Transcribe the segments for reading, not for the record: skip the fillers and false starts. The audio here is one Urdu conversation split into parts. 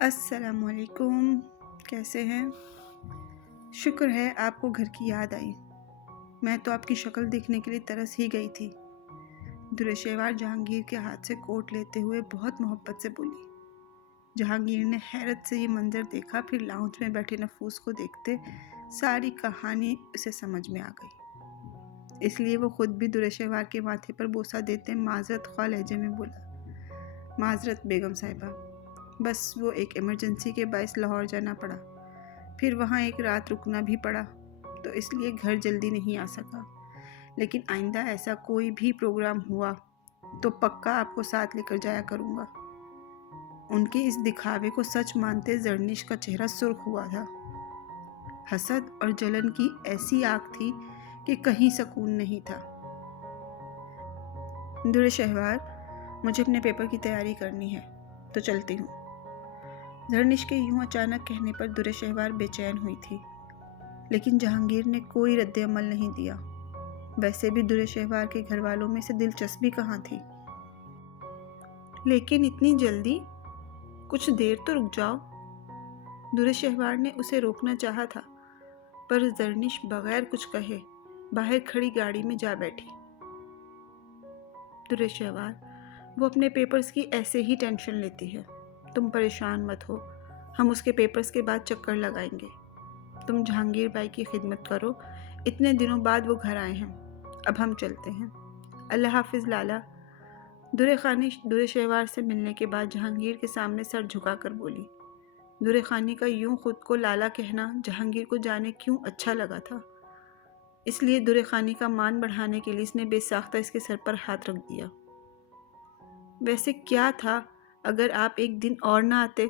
السلام علیکم، کیسے ہیں؟ شکر ہے آپ کو گھر کی یاد آئی۔ میں تو آپ کی شکل دیکھنے کے لیے ترس ہی گئی تھی۔ درشیوار جہانگیر کے ہاتھ سے کوٹ لیتے ہوئے بہت محبت سے بولی۔ جہانگیر نے حیرت سے یہ منظر دیکھا، پھر لاؤنج میں بیٹھے نفوس کو دیکھتے ساری کہانی اسے سمجھ میں آ گئی۔ اس لیے وہ خود بھی درشیوار کے ماتھے پر بوسہ دیتے معذرت خواہ لہجے میں بولا، معذرت بیگم صاحبہ، بس وہ ایک ایمرجنسی کے باعث لاہور جانا پڑا، پھر وہاں ایک رات رکنا بھی پڑا، تو اس لیے گھر جلدی نہیں آ سکا، لیکن آئندہ ایسا کوئی بھی پروگرام ہوا تو پکا آپ کو ساتھ لے کر جایا کروں گا۔ ان کے اس دکھاوے کو سچ مانتے زرنش کا چہرہ سرخ ہوا تھا۔ حسد اور جلن کی ایسی آگ تھی کہ کہیں سکون نہیں تھا۔ درشہوار، مجھے اپنے پیپر کی تیاری کرنی ہے، تو چلتی ہوں۔ زرنش کے یوں اچانک کہنے پر درشہوار بے چین ہوئی تھی، لیکن جہانگیر نے کوئی رد عمل نہیں دیا۔ ویسے بھی درشہوار کے گھر والوں میں سے دلچسپی کہاں تھی؟ لیکن اتنی جلدی؟ کچھ دیر تو رک جاؤ۔ درشہوار نے اسے روکنا چاہا تھا، پر زرنش بغیر کچھ کہے باہر کھڑی گاڑی میں جا بیٹھی۔ درشہوار، وہ اپنے پیپرز کی ایسے ہی ٹینشن لیتی ہے، تم پریشان مت ہو، ہم اس کے پیپرز کے بعد چکر لگائیں گے۔ تم جہانگیر بھائی کی خدمت کرو، اتنے دنوں بعد وہ گھر آئے ہیں، اب ہم چلتے ہیں۔ اللہ حافظ لالا۔ درخانی درشہوار سے ملنے کے بعد جہانگیر کے سامنے سر جھکا کر بولی۔ درخانی کا یوں خود کو لالا کہنا جہانگیر کو جانے کیوں اچھا لگا تھا، اس لیے درخانی کا مان بڑھانے کے لیے اس نے بے ساختہ اس کے سر پر ہاتھ رکھ دیا۔ ویسے کیا تھا اگر آپ ایک دن اور نہ آتے؟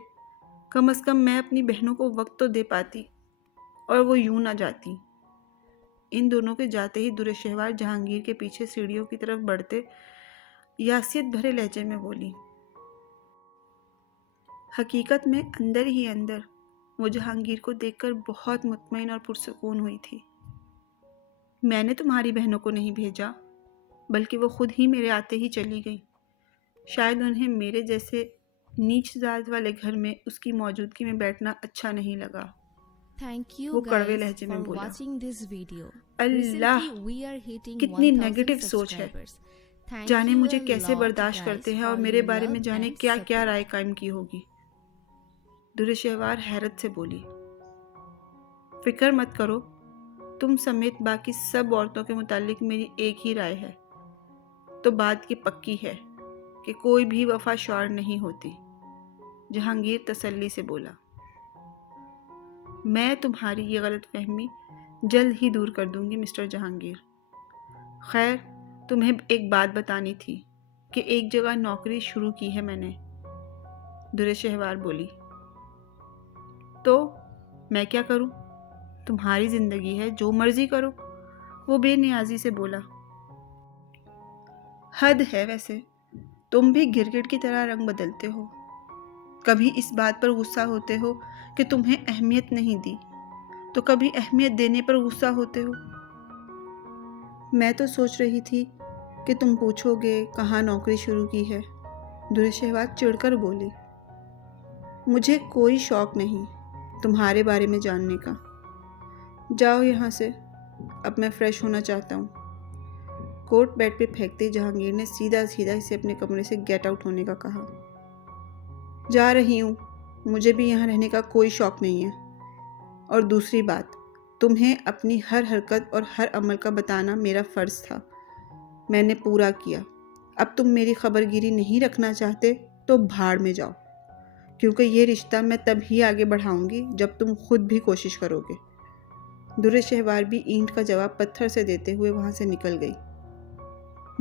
کم از کم میں اپنی بہنوں کو وقت تو دے پاتی، اور وہ یوں نہ جاتی۔ ان دونوں کے جاتے ہی درشہوار جہانگیر کے پیچھے سیڑھیوں کی طرف بڑھتے یاسیت بھرے لہجے میں بولی۔ حقیقت میں اندر ہی اندر وہ جہانگیر کو دیکھ کر بہت مطمئن اور پرسکون ہوئی تھی۔ میں نے تمہاری بہنوں کو نہیں بھیجا، بلکہ وہ خود ہی میرے آتے ہی چلی گئی۔ شاید انہیں میرے جیسے نیچ ذات والے گھر میں اس کی موجودگی میں بیٹھنا اچھا نہیں لگا۔ وہ کڑوے لہجے میں بولا۔ اللہ، کتنی نیگیٹو سوچ ہے، جانے مجھے کیسے برداشت کرتے ہیں اور میرے بارے میں جانے کیا کیا رائے قائم کی ہوگی۔ درشہوار حیرت سے بولی۔ فکر مت کرو، تم سمیت باقی سب عورتوں کے متعلق میری ایک ہی رائے ہے، تو بات یہ پکی ہے کہ کوئی بھی وفا شعار نہیں ہوتی۔ جہانگیر تسلی سے بولا۔ میں تمہاری یہ غلط فہمی جلد ہی دور کر دوں گی مسٹر جہانگیر۔ خیر، تمہیں ایک بات بتانی تھی کہ ایک جگہ نوکری شروع کی ہے میں نے۔ درشہوار بولی۔ تو میں کیا کروں؟ تمہاری زندگی ہے، جو مرضی کرو، وہ بے نیازی سے بولا۔ حد ہے ویسے، تم بھی گرگٹ کی طرح رنگ بدلتے ہو۔ کبھی اس بات پر غصہ ہوتے ہو کہ تمہیں اہمیت نہیں دی، تو کبھی اہمیت دینے پر غصہ ہوتے ہو۔ میں تو سوچ رہی تھی کہ تم پوچھو گے کہاں نوکری شروع کی ہے۔ درشہوار چڑھ کر بولی۔ مجھے کوئی شوق نہیں تمہارے بارے میں جاننے کا۔ جاؤ یہاں سے، اب میں فریش ہونا چاہتا ہوں۔ کوٹ بیڈ پہ پھینکتے جہانگیر نے سیدھا اسے اپنے کمرے سے گیٹ آؤٹ ہونے کا کہا۔ جا رہی ہوں، مجھے بھی یہاں رہنے کا کوئی شوق نہیں ہے، اور دوسری بات، تمہیں اپنی ہر حرکت اور ہر عمل کا بتانا میرا فرض تھا، میں نے پورا کیا۔ اب تم میری خبرگیری نہیں رکھنا چاہتے تو بھاڑ میں جاؤ، کیونکہ یہ رشتہ میں تب ہی آگے بڑھاؤں گی جب تم خود بھی کوشش کرو گے۔ درشہوار بھی اینٹ کا جواب پتھر سے دیتے ہوئے وہاں سے نکل گئی۔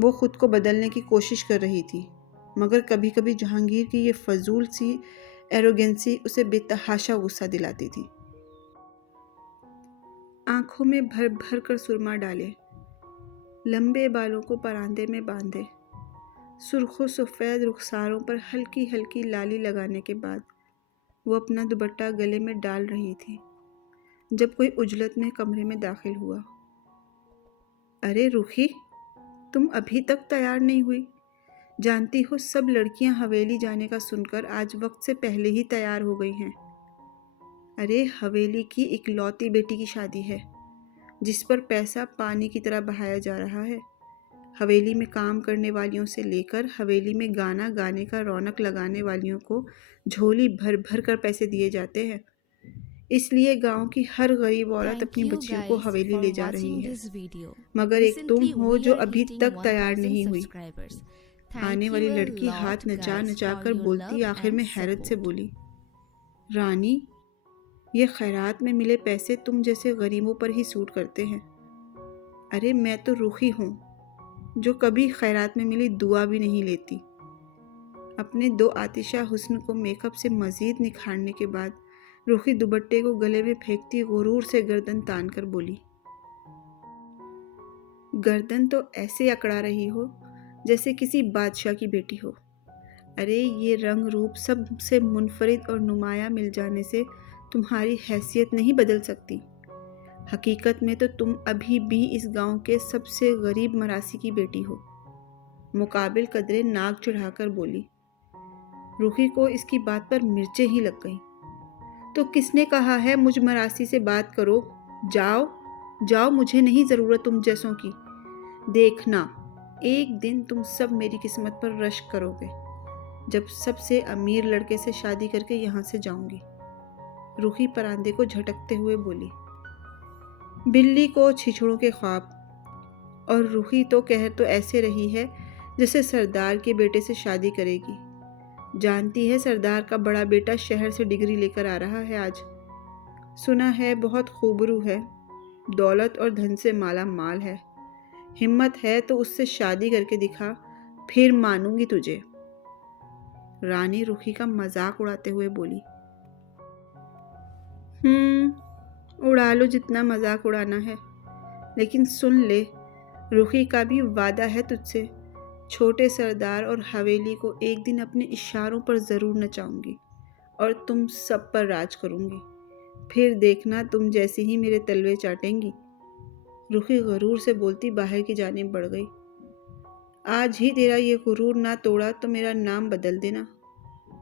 وہ خود کو بدلنے کی کوشش کر رہی تھی، مگر کبھی کبھی جہانگیر کی یہ فضول سی ایروگنسی اسے بے تحاشا غصہ دلاتی تھی۔ آنکھوں میں بھر بھر کر سرما ڈالے، لمبے بالوں کو پراندے میں باندھے، سرخ و سفید رخساروں پر ہلکی ہلکی لالی لگانے کے بعد وہ اپنا دوپٹہ گلے میں ڈال رہی تھی جب کوئی عجلت میں کمرے میں داخل ہوا۔ ارے رخی، تم ابھی تک تیار نہیں ہوئی؟ جانتی ہو سب لڑکیاں حویلی جانے کا سن کر آج وقت سے پہلے ہی تیار ہو گئی ہیں۔ ارے حویلی کی اکلوتی بیٹی کی شادی ہے جس پر پیسہ پانی کی طرح بہایا جا رہا ہے۔ حویلی میں کام کرنے والیوں سے لے کر حویلی میں گانا گانے کا رونق لگانے والیوں کو جھولی بھر بھر کر پیسے دیے جاتے ہیں۔ اس لیے گاؤں کی ہر غریب عورت اپنی بچیوں کو حویلی لے جا رہی ہے، مگر ایک تم ہو جو ابھی تک تیار نہیں ہوئی۔ آنے والی لڑکی ہاتھ نچا نچا کر بولتی آخر میں حیرت سے بولی، رانی یہ خیرات میں ملے پیسے تم جیسے غریبوں پر ہی سوٹ کرتے ہیں۔ ارے میں تو رخی ہوں جو کبھی خیرات میں ملی دعا بھی نہیں لیتی۔ اپنے دو آتشہ حسن کو میک اپ سے مزید نکھارنے کے بعد رخی دوپٹے کو گلے میں پھینکتی غرور سے گردن تان کر بولی، گردن تو ایسے اکڑا رہی ہو جیسے کسی بادشاہ کی بیٹی ہو۔ ارے یہ رنگ روپ سب سے منفرد اور نمایاں مل جانے سے تمہاری حیثیت نہیں بدل سکتی۔ حقیقت میں تو تم ابھی بھی اس گاؤں کے سب سے غریب مراسی کی بیٹی ہو۔ مقابل قدرے ناک چڑھا کر بولی۔ رخی کو اس کی بات پر مرچیں ہی لگ گئیں۔ تو کس نے کہا ہے مجھ مراسی سے بات کرو؟ جاؤ جاؤ، مجھے نہیں ضرورت تم جیسوں کی۔ دیکھنا ایک دن تم سب میری قسمت پر رشک کرو گے جب سب سے امیر لڑکے سے شادی کر کے یہاں سے جاؤں گی۔ رخی پراندے کو جھٹکتے ہوئے بولی۔ بلی کو چھچڑوں کے خواب، اور رخی تو کہہ تو ایسے رہی ہے جیسے سردار کے بیٹے سے شادی کرے گی۔ جانتی ہے سردار کا بڑا بیٹا شہر سے ڈگری لے کر آ رہا ہے آج۔ سنا ہے بہت خوبرو ہے، دولت اور دھن سے مالا مال ہے۔ ہمت ہے تو اس سے شادی کر کے دکھا، پھر مانوں گی تجھے۔ رانی رخی کا مذاق اڑاتے ہوئے بولی۔ اڑا لو جتنا مذاق اڑانا ہے، لیکن سن لے رخی کا بھی وعدہ ہے تجھ سے، چھوٹے سردار اور حویلی کو ایک دن اپنے اشاروں پر ضرور نچاؤں گی اور تم سب پر راج کروں گی۔ پھر دیکھنا تم جیسے ہی میرے تلوے چاٹیں گی۔ رخی غرور سے بولتی باہر کی جانب بڑھ گئی۔ آج ہی تیرا یہ غرور نہ توڑا تو میرا نام بدل دینا۔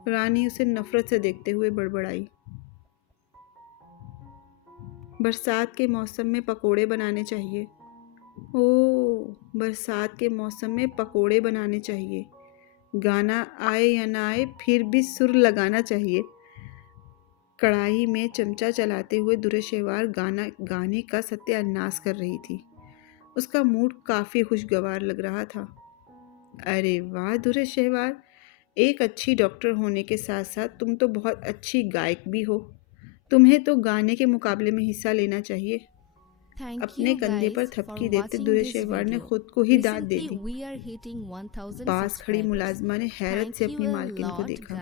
رانی اسے نفرت سے دیکھتے ہوئے بڑبڑائی۔ برسات کے موسم میں پکوڑے بنانے چاہیے۔ برسات کے موسم میں پکوڑے بنانے چاہیے۔ گانا آئے یا نہ آئے پھر بھی سر لگانا چاہیے۔ کڑاہی میں چمچہ چلاتے ہوئے درے شہوار گانے کا ستیہ ناش کر رہی تھی۔ اس کا موڈ کافی خوشگوار لگ رہا تھا۔ ارے واہ درے شہوار، ایک اچھی ڈاکٹر ہونے کے ساتھ ساتھ تم تو بہت اچھی گائک بھی ہو۔ تمہیں تو گانے کے مقابلے میں حصہ لینا چاہیے۔ اپنے کندھے پر تھپکی دیتے درے شہوار نے خود کو ہی داد دے دی۔ پاس کھڑی ملازمہ نے حیرت سے اپنی مالکن کو دیکھا۔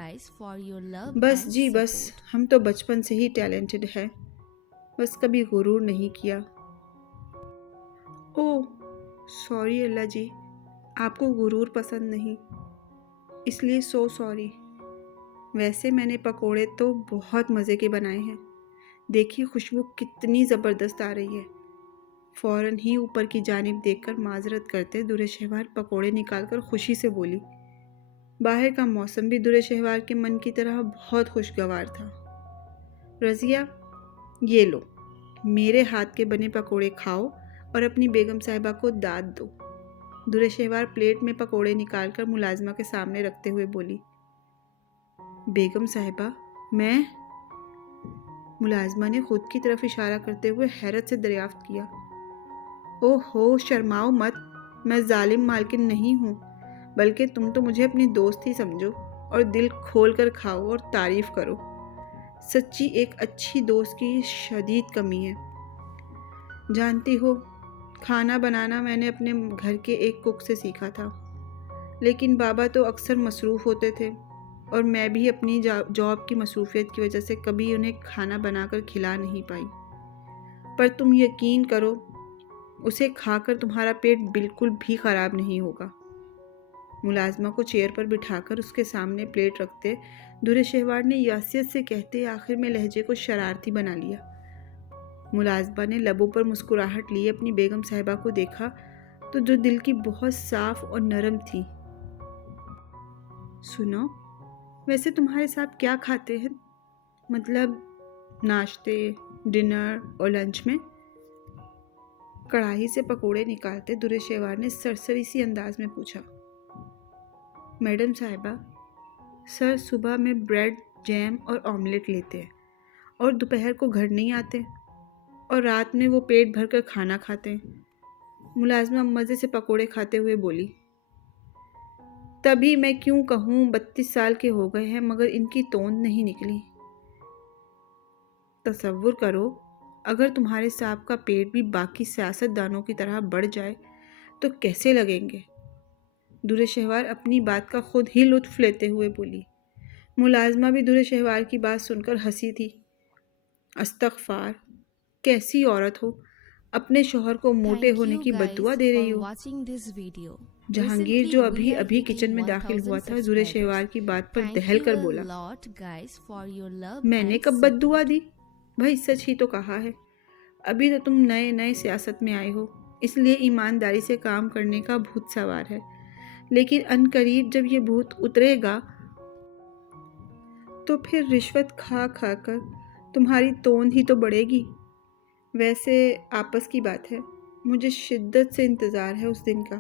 بس جی بس، ہم تو بچپن سے ہی ٹیلنٹڈ ہیں، بس کبھی غرور نہیں کیا۔ سوری اللہ جی، آپ کو غرور پسند نہیں، اس لیے سوری۔ ویسے میں نے پکوڑے تو بہت مزے کے بنائے ہیں، دیکھیے خوشبو کتنی زبردست آ رہی ہے۔ فوراً ہی اوپر کی جانب دیکھ کر معذرت کرتے درے شہوار پکوڑے نکال کر خوشی سے بولی۔ باہر کا موسم بھی درے شہوار کے من کی طرح بہت خوشگوار تھا۔ رضیہ یہ لو، میرے ہاتھ کے بنے پکوڑے کھاؤ اور اپنی بیگم صاحبہ کو داد دو۔ درے شہوار پلیٹ میں پکوڑے نکال کر ملازمہ کے سامنے رکھتے ہوئے بولی۔ بیگم صاحبہ میں؟ ملازمہ نے خود کی طرف اشارہ کرتے ہوئے حیرت سے دریافت کیا۔ شرماؤ مت، میں ظالم مالکن نہیں ہوں، بلکہ تم تو مجھے اپنی دوست ہی سمجھو اور دل کھول کر کھاؤ اور تعریف کرو۔ سچی ایک اچھی دوست کی شدید کمی ہے۔ جانتی ہو کھانا بنانا میں نے اپنے گھر کے ایک کک سے سیکھا تھا، لیکن بابا تو اکثر مصروف ہوتے تھے اور میں بھی اپنی جاب کی مصروفیت کی وجہ سے کبھی انہیں کھانا بنا کر کھلا نہیں پائی۔ پر تم یقین کرو اسے کھا کر تمہارا پیٹ بالکل بھی خراب نہیں ہوگا۔ ملازمہ کو چیئر پر بٹھا کر اس کے سامنے پلیٹ رکھتے درے شہوار نے یاسیت سے کہتے آخر میں لہجے کو شرارتی بنا لیا۔ ملازمہ نے لبوں پر مسکراہٹ لیے اپنی بیگم صاحبہ کو دیکھا تو جو دل کی بہت صاف اور نرم تھی۔ سنو، ویسے تمہارے صاحب کیا کھاتے ہیں؟ مطلب ناشتے، ڈنر اور لنچ میں؟ کڑاہی سے پکوڑے نکالتے درے شیوار نے سرسری سی انداز میں پوچھا۔ میڈم صاحبہ، سر صبح میں بریڈ، جیم اور آملیٹ لیتے ہیں اور دوپہر کو گھر نہیں آتے اور رات میں وہ پیٹ بھر کر کھانا کھاتے ہیں، ملازمہ مزے سے پکوڑے کھاتے ہوئے بولی۔ تبھی میں کیوں کہوں 32 سال کے ہو گئے ہیں مگر ان کی توند نہیں نکلی۔ تصور کرو، اگر تمہارے صاحب کا پیٹ بھی باقی سیاست دانوں کی طرح بڑھ جائے تو کیسے لگیں گے؟ درے شہوار اپنی بات کا خود ہی لطف لیتے ہوئے بولی۔ ملازمہ بھی درے شہوار کی بات سن کر ہنسی تھی۔ استغفار، کیسی عورت ہو، اپنے شوہر کو موٹے ہونے کی بددعا دے رہی ہو۔ جہانگیر جو ابھی ابھی کچن میں داخل ہوا تھا درے شہوار کی بات پر دہل کر بولا، میں نے کب بددعا دی؟ بھائی سچ ہی تو کہا ہے، ابھی تو تم نئے نئے سیاست میں آئے ہو، اس لیے ایمانداری سے کام کرنے کا بھوت سوار ہے، لیکن ان قریب جب یہ بھوت اترے گا تو پھر رشوت کھا کھا کر تمہاری توند ہی تو بڑھے گی۔ ویسے آپس کی بات ہے، مجھے شدت سے انتظار ہے اس دن کا،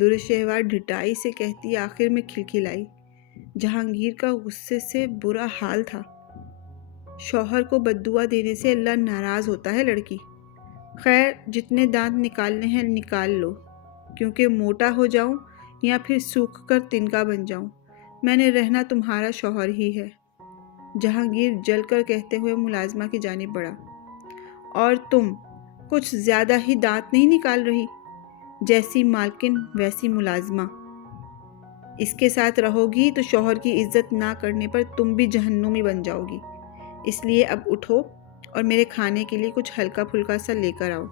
درے شہوار ڈھٹائی سے کہتی آخر میں کھلکھلائی۔ جہانگیر کا غصے سے برا حال تھا۔ شوہر کو بددعا دینے سے اللہ ناراض ہوتا ہے لڑکی۔ خیر، جتنے دانت نکالنے ہیں نکال لو، کیونکہ موٹا ہو جاؤں یا پھر سوکھ کر تنکا بن جاؤں، میں نے رہنا تمہارا شوہر ہی ہے۔ جہانگیر جل کر کہتے ہوئے ملازمہ کی جانب بڑھا، اور تم کچھ زیادہ ہی دانت نہیں نکال رہی؟ جیسی مالکن ویسی ملازمہ، اس کے ساتھ رہو گی تو شوہر کی عزت نہ کرنے پر تم بھی جہنمی بن جاؤ گی۔ اس لیے اب اٹھو اور میرے کھانے کے لیے کچھ ہلکا پھلکا سا لے کر آؤ،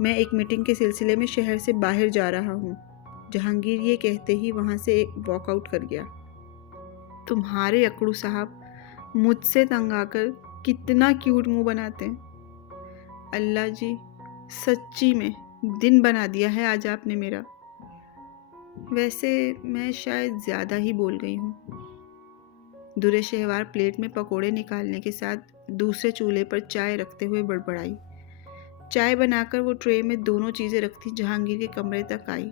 میں ایک میٹنگ کے سلسلے میں شہر سے باہر جا رہا ہوں۔ جہانگیر یہ کہتے ہی وہاں سے واک آؤٹ کر گیا۔ تمہارے اکڑو صاحب مجھ سے تنگ آ کر کتنا کیوٹ منہ بناتے ہیں۔ اللہ جی، سچی میں دن بنا دیا ہے آج آپ نے میرا۔ ویسے میں شاید زیادہ ہی بول گئی ہوں۔ درے شہوار پلیٹ میں پکوڑے نکالنے کے ساتھ دوسرے چولہے پر چائے رکھتے ہوئے بڑبڑائی۔ چائے بنا کر وہ ٹرے میں دونوں چیزیں رکھتی جہانگیر کے کمرے تک آئی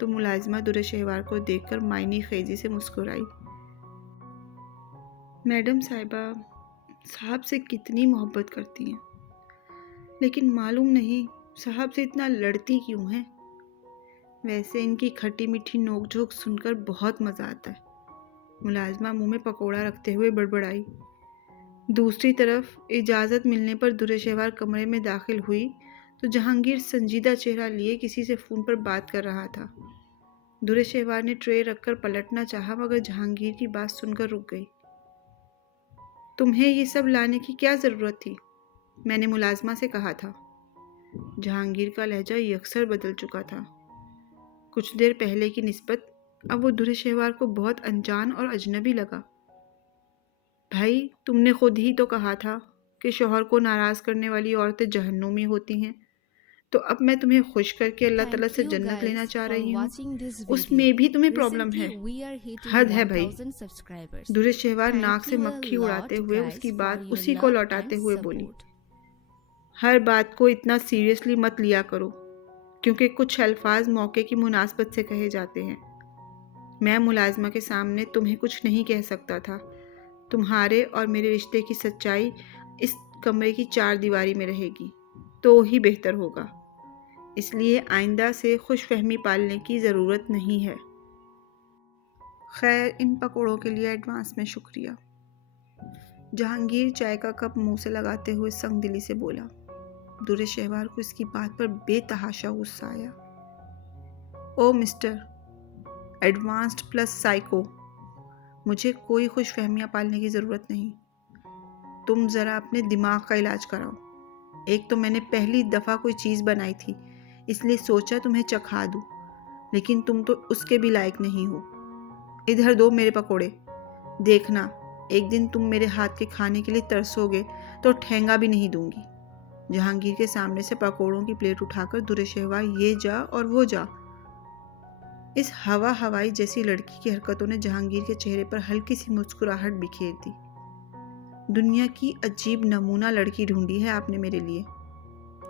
تو ملازمہ درے شہوار کو دیکھ کر معنی خیزی سے مسکرائی۔ میڈم صاحبہ صاحب سے کتنی محبت کرتی ہیں، لیکن معلوم نہیں صاحب سے اتنا لڑتی کیوں ہیں۔ ویسے ان کی کھٹی میٹھی نوک جھوک سن کر بہت مزہ آتا ہے، ملازمہ منہ میں پکوڑا رکھتے ہوئے بڑبڑائی۔ دوسری طرف اجازت ملنے پر درے شہوار کمرے میں داخل ہوئی تو جہانگیر سنجیدہ چہرہ لیے کسی سے فون پر بات کر رہا تھا۔ درے شہوار نے ٹرے رکھ کر پلٹنا چاہا مگر جہانگیر کی بات سن کر رک گئی۔ تمہیں یہ سب لانے کی کیا ضرورت تھی؟ میں نے ملازمہ سے کہا تھا۔ جہانگیر کا لہجہ یکسر بدل چکا تھا۔ کچھ دیر پہلے کی نسبت اب وہ درے شہوار کو بہت انجان اور اجنبی لگا۔ بھائی تم نے خود ہی تو کہا تھا کہ شوہر کو ناراض کرنے والی عورتیں جہنمی ہوتی ہیں، تو اب میں تمہیں خوش کر کے اللہ تعالیٰ سے جنت لینا چاہ رہی ہوں، اس میں بھی تمہیں پرابلم ہے؟ حد ہے بھائی۔ درے شہوار ناک سے مکھی اڑاتے ہوئے اس کی بات اسی کو لوٹاتے ہوئے بولی، ہر بات کو اتنا سیریسلی مت لیا کرو، کیونکہ کچھ الفاظ موقع کی مناسبت سے کہے جاتے ہیں۔ میں ملازمہ کے سامنے تمہیں کچھ نہیں کہہ سکتا تھا۔ تمہارے اور میرے رشتے کی سچائی اس کمرے کی 4 دیواری میں رہے گی تو ہی بہتر ہوگا، اس لیے آئندہ سے خوش فہمی پالنے کی ضرورت نہیں ہے۔ خیر، ان پکوڑوں کے لیے ایڈوانس میں شکریہ۔ جہانگیر چائے کا کپ منہ سے لگاتے ہوئے سنگ دلی سے بولا۔ درے شہوار کو اس کی بات پر بے تحاشا غصہ آیا۔ او مسٹر ایڈوانسڈ پلس سائیکو، مجھے کوئی خوش فہمیاں پالنے کی ضرورت نہیں۔ تم ذرا اپنے دماغ کا علاج کراؤ۔ ایک تو میں نے پہلی دفعہ کوئی چیز بنائی تھی، اس لیے سوچا تمہیں چکھا دوں، لیکن تم تو اس کے بھی لائق نہیں ہو۔ ادھر دو میرے پکوڑے، دیکھنا ایک دن تم میرے ہاتھ کے کھانے کے لیے ترسو گے تو ٹھینگا بھی نہیں دوں گی۔ جہانگیر کے سامنے سے پکوڑوں کی پلیٹ اٹھا کر درے شہوار یہ جا اور وہ جا۔ اس ہوائی جیسی لڑکی کی حرکتوں نے جہانگیر کے چہرے پر ہلکی سی مسکراہٹ بکھیر دی۔ دنیا کی عجیب نمونہ لڑکی ڈھونڈی ہے آپ نے میرے لیے،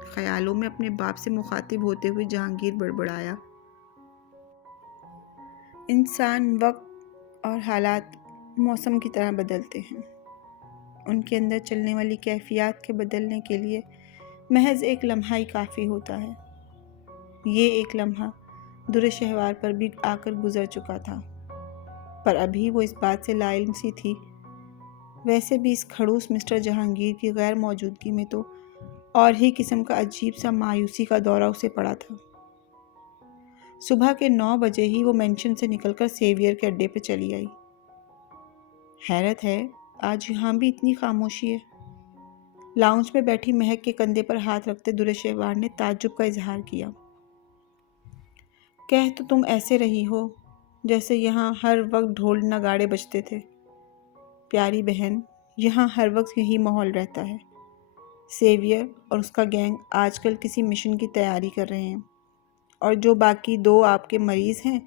خیالوں میں اپنے باپ سے مخاطب ہوتے ہوئے جہانگیر بڑبڑایا۔ انسان وقت اور حالات موسم کی طرح بدلتے ہیں، ان کے اندر چلنے والی کیفیات کے بدلنے کے لیے محض ایک لمحہ ہی کافی ہوتا ہے۔ یہ ایک لمحہ در شہوار پر بھی آ کر گزر چکا تھا، پر ابھی وہ اس بات سے لا علم سی تھی۔ ویسے بھی اس کھڑوس مسٹر جہانگیر کی غیر موجودگی میں تو اور ہی قسم کا عجیب سا مایوسی کا دورہ اسے پڑا تھا۔ صبح کے 9 بجے ہی وہ مینشن سے نکل کر سیویئر کے اڈے پہ چلی آئی۔ حیرت ہے آج یہاں بھی اتنی خاموشی ہے، لاؤنج میں بیٹھی مہک کے کندھے پر ہاتھ رکھتے در شہوار نے تعجب کا اظہار کیا۔ کہہ تو تم ایسے رہی ہو جیسے یہاں ہر وقت ڈھول نگاڑے بجتے تھے۔ پیاری بہن، یہاں ہر وقت یہی ماحول رہتا ہے۔ سیویئر اور اس کا گینگ آج کل کسی مشن کی تیاری کر رہے ہیں، اور جو باقی 2 آپ کے مریض ہیں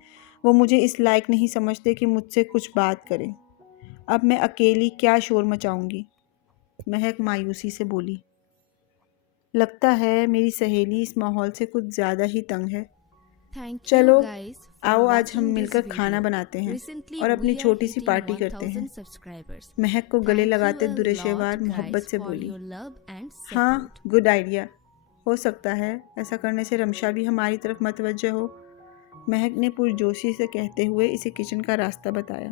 وہ مجھے اس لائق نہیں سمجھتے کہ مجھ سے کچھ بات کریں۔ اب میں اکیلی کیا شور مچاؤں گی؟ مہک مایوسی سے بولی۔ لگتا ہے میری سہیلی اس ماحول سے کچھ زیادہ ہی تنگ ہے۔ چلو آؤ آج ہم مل کر کھانا بناتے ہیں اور اپنی چھوٹی سی پارٹی کرتے ہیں۔ مہک کو گلے لگاتے در شہوار محبت سے بولی۔ ہاں، گڈ آئیڈیا، ہو سکتا ہے ایسا کرنے سے رمشا بھی ہماری طرف متوجہ ہو، مہک نے پرجوشی سے کہتے ہوئے اسے کچن کا راستہ بتایا۔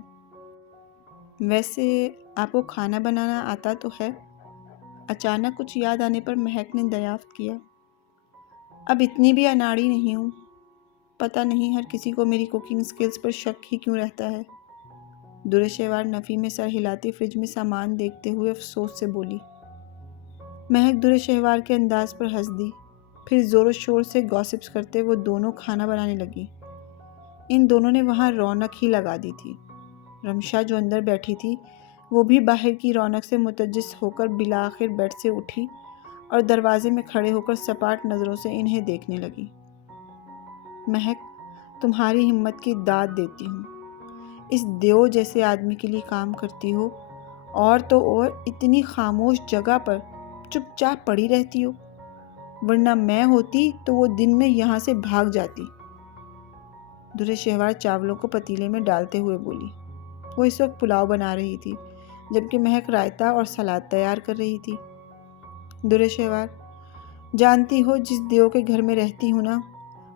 ویسے آپ کو کھانا بنانا آتا تو ہے؟ اچانک کچھ یاد آنے پر مہک نے دریافت کیا۔ اب اتنی بھی اناڑی نہیں ہوں، پتہ نہیں ہر کسی کو میری کوکنگ سکلز پر شک ہی کیوں رہتا ہے۔ در شہوار نفی میں سر ہلاتی فریج میں سامان دیکھتے ہوئے افسوس سے بولی۔ مہک در شہوار کے انداز پر ہنس دی، پھر زور و شور سے گاسپس کرتے وہ دونوں کھانا بنانے لگی۔ ان دونوں نے وہاں رونق ہی لگا دی تھی۔ رمشا جو اندر بیٹھی تھی وہ بھی باہر کی رونق سے متجس ہو کر بالآخر بیڈ سے اٹھی اور دروازے میں کھڑے ہو کر سپاٹ نظروں سے انہیں دیکھنے لگی۔ مہک، تمہاری ہمت کی داد دیتی ہوں، اس دیو جیسے آدمی کے لیے کام کرتی ہو، اور تو اور اتنی خاموش جگہ پر چپ چاپ پڑی رہتی ہو، ورنہ میں ہوتی تو وہ دن میں یہاں سے بھاگ جاتی۔ در شہوار چاولوں کو پتیلے میں ڈالتے ہوئے بولی۔ وہ اس وقت پلاؤ بنا رہی تھی جبکہ مہک رائتا اور سلاد تیار کر رہی تھی۔ در شہوار، جانتی ہو جس دیو کے گھر میں رہتی ہوں نا،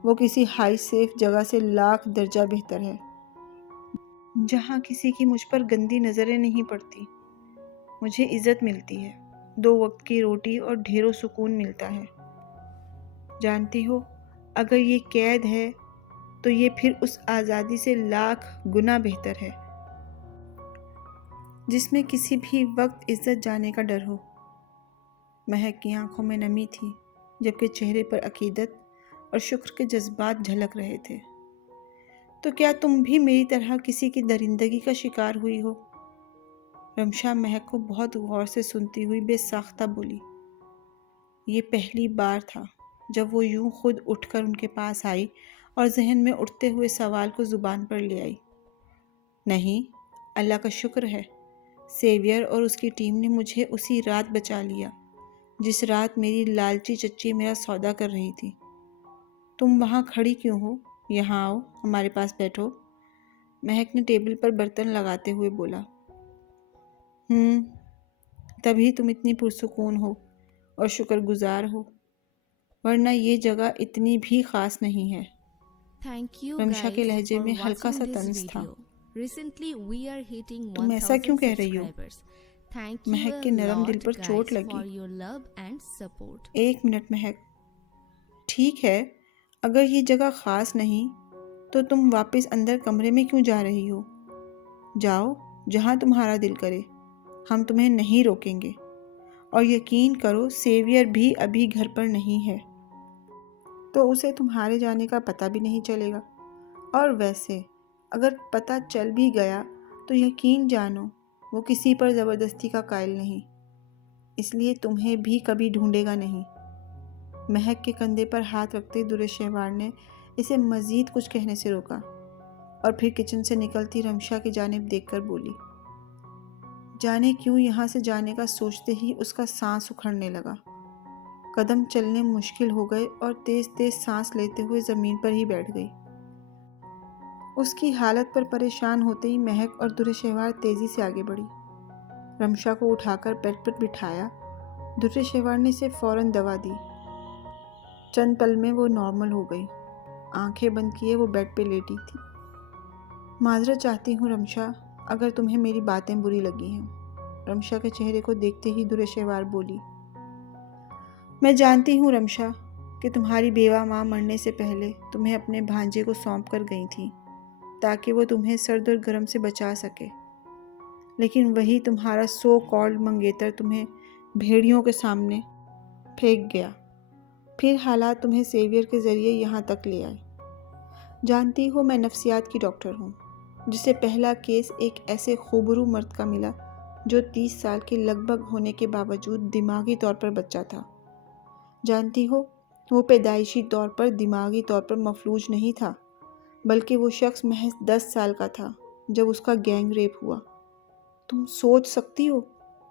وہ کسی ہائی سیف جگہ سے لاکھ درجہ بہتر ہے، جہاں کسی کی مجھ پر گندی نظریں نہیں پڑتی، مجھے عزت ملتی ہے، 2 وقت کی روٹی اور ڈھیروں سکون ملتا ہے۔ جانتی ہو اگر یہ قید ہے تو یہ پھر اس آزادی سے لاکھ گنا بہتر ہے جس میں کسی بھی وقت عزت جانے کا ڈر ہو۔ مہک کی آنکھوں میں نمی تھی جبکہ چہرے پر عقیدت اور شکر کے جذبات جھلک رہے تھے۔ تو کیا تم بھی میری طرح کسی کی درندگی کا شکار ہوئی ہو؟ رمشا مہک کو بہت غور سے سنتی ہوئی بے ساختہ بولی۔ یہ پہلی بار تھا جب وہ یوں خود اٹھ کر ان کے پاس آئی اور ذہن میں اٹھتے ہوئے سوال کو زبان پر لے آئی۔ نہیں، اللہ کا شکر ہے، سیویئر اور اس کی ٹیم نے مجھے اسی رات بچا لیا جس رات میری لالچی چچی میرا سودا کر رہی تھی۔ تم وہاں کھڑی کیوں ہو؟ یہاں آؤ، ہمارے پاس بیٹھو، مہک نے ٹیبل پر برتن لگاتے ہوئے بولا۔ تبھی تم اتنی پرسکون ہو اور شکر گزار ہو، ورنہ یہ جگہ اتنی بھی خاص نہیں ہے۔ رمشا کے لہجے میں ہلکا سا طنز تھا۔ تم ایسا کیوں کہہ رہی ہو؟ مہک کے نرم دل پر چوٹ لگی۔ 1 منٹ مہک، ٹھیک ہے اگر یہ جگہ خاص نہیں تو تم واپس اندر کمرے میں کیوں جا رہی ہو؟ جاؤ جہاں تمہارا دل کرے، ہم تمہیں نہیں روکیں گے، اور یقین کرو سیویئر بھی ابھی گھر پر نہیں ہے تو اسے تمہارے جانے کا پتہ بھی نہیں چلے گا، اور ویسے اگر پتہ چل بھی گیا تو یقین جانو وہ کسی پر زبردستی کا قائل نہیں، اس لیے تمہیں بھی کبھی ڈھونڈے گا نہیں۔ مہک کے کندھے پر ہاتھ رکھتے در شہوار نے اسے مزید کچھ کہنے سے روکا۔ اور پھر کچن سے نکلتی رمشا کی جانب دیکھ کر بولی، جانے کیوں یہاں سے جانے کا سوچتے ہی اس کا سانس اکھڑنے لگا۔ قدم چلنے مشکل ہو گئے اور تیز تیز سانس لیتے ہوئے زمین پر ہی بیٹھ گئی۔ اس کی حالت پر پریشان ہوتے ہی مہک اور درِ شہوار تیزی سے آگے بڑھی، رمشا کو اٹھا کر بیڈ پر بٹھایا۔ درِ شہوار نے اسے فوراً دوا دی۔ چند پل میں وہ نارمل ہو گئی۔ آنکھیں بند کیے وہ بیڈ پہ لیٹی تھی۔ معذرت چاہتی ہوں رمشا، اگر تمہیں میری باتیں بری لگی ہیں، رمشا کے چہرے کو دیکھتے ہی درِ شہوار بولی۔ میں جانتی ہوں رمشا کہ تمہاری بیوہ ماں مرنے سے پہلے تمہیں اپنے بھانجے کو سونپ کر گئی تھی تاکہ وہ تمہیں سرد اور گرم سے بچا سکے، لیکن وہی تمہارا سو کالڈ منگیتر تمہیں بھیڑیوں کے سامنے پھینک گیا، پھر حالات تمہیں سیویئر کے ذریعے یہاں تک لے آئے۔ جانتی ہو میں نفسیات کی ڈاکٹر ہوں، جسے پہلا کیس ایک ایسے خوبرو مرد کا ملا جو 30 سال کے لگ بھگ ہونے کے باوجود دماغی طور پر بچہ تھا۔ جانتی ہو وہ پیدائشی طور پر دماغی طور پر مفلوج نہیں تھا، بلکہ وہ شخص محض 10 سال کا تھا جب اس کا گینگ ریپ ہوا۔ تم سوچ سکتی ہو،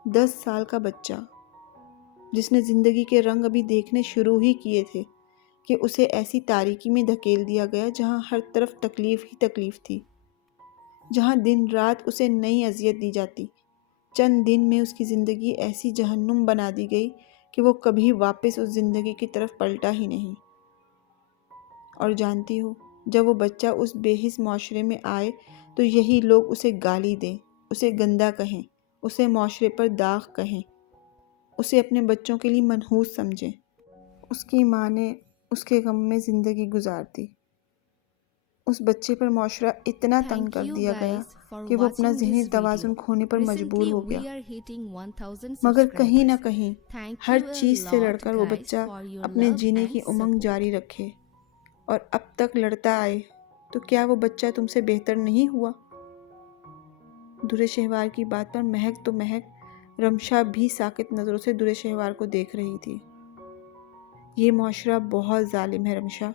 10 سال کا بچہ جس نے زندگی کے رنگ ابھی دیکھنے شروع ہی کیے تھے کہ اسے ایسی تاریکی میں دھکیل دیا گیا جہاں ہر طرف تکلیف ہی تکلیف تھی، جہاں دن رات اسے نئی اذیت دی جاتی۔ چند دن میں اس کی زندگی ایسی جہنم بنا دی گئی کہ وہ کبھی واپس اس زندگی کی طرف پلٹا ہی نہیں۔ اور جانتی ہو جب وہ بچہ اس بے حس معاشرے میں آئے تو یہی لوگ اسے گالی دیں، اسے گندا کہیں، اسے معاشرے پر داغ کہیں، اسے اپنے بچوں کے لیے منحوس سمجھیں۔ اس کی ماں نے اس کے غم میں زندگی گزار دی۔ اس بچے پر معاشرہ اتنا تنگ کر دیا گیا کہ وہ اپنا ذہنی توازن کھونے پر مجبور ہو گیا، مگر کہیں نہ کہیں ہر چیز سے لڑ کر وہ بچہ اپنے جینے کی امنگ جاری رکھے اور اب تک لڑتا آئے، تو کیا وہ بچہ تم سے بہتر نہیں ہوا؟ درِ شہوار کی بات پر مہک تو مہک، رمشا بھی ساکت نظروں سے درِ شہوار کو دیکھ رہی تھی۔ یہ معاشرہ بہت ظالم ہے رمشا،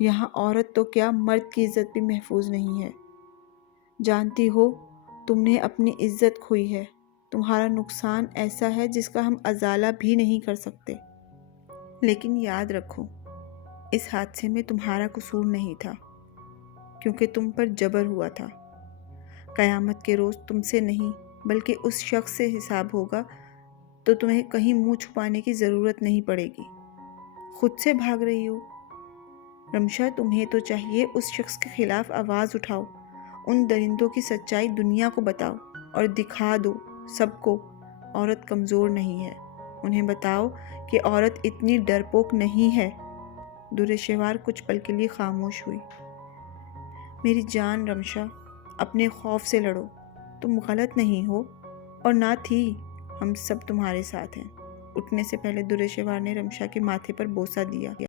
یہاں عورت تو کیا مرد کی عزت بھی محفوظ نہیں ہے۔ جانتی ہو تم نے اپنی عزت کھوئی ہے، تمہارا نقصان ایسا ہے جس کا ہم ازالہ بھی نہیں کر سکتے، لیکن یاد رکھو اس حادثے میں تمہارا قصور نہیں تھا، کیونکہ تم پر جبر ہوا تھا۔ قیامت کے روز تم سے نہیں بلکہ اس شخص سے حساب ہوگا، تو تمہیں کہیں منہ چھپانے کی ضرورت نہیں پڑے گی۔ خود سے بھاگ رہی ہو رمشا، تمہیں تو چاہیے اس شخص کے خلاف آواز اٹھاؤ، ان درندوں کی سچائی دنیا کو بتاؤ اور دکھا دو سب کو عورت کمزور نہیں ہے، انہیں بتاؤ کہ عورت اتنی ڈرپوک نہیں ہے۔ درِ شہوار کچھ پل کے لیے خاموش ہوئی۔ میری جان رمشا، اپنے خوف سے لڑو، تم غلط نہیں ہو اور نہ تھی، ہم سب تمہارے ساتھ ہیں۔ اٹھنے سے پہلے درِ شہوار نے رمشا کے ماتھے پر بوسہ دیا۔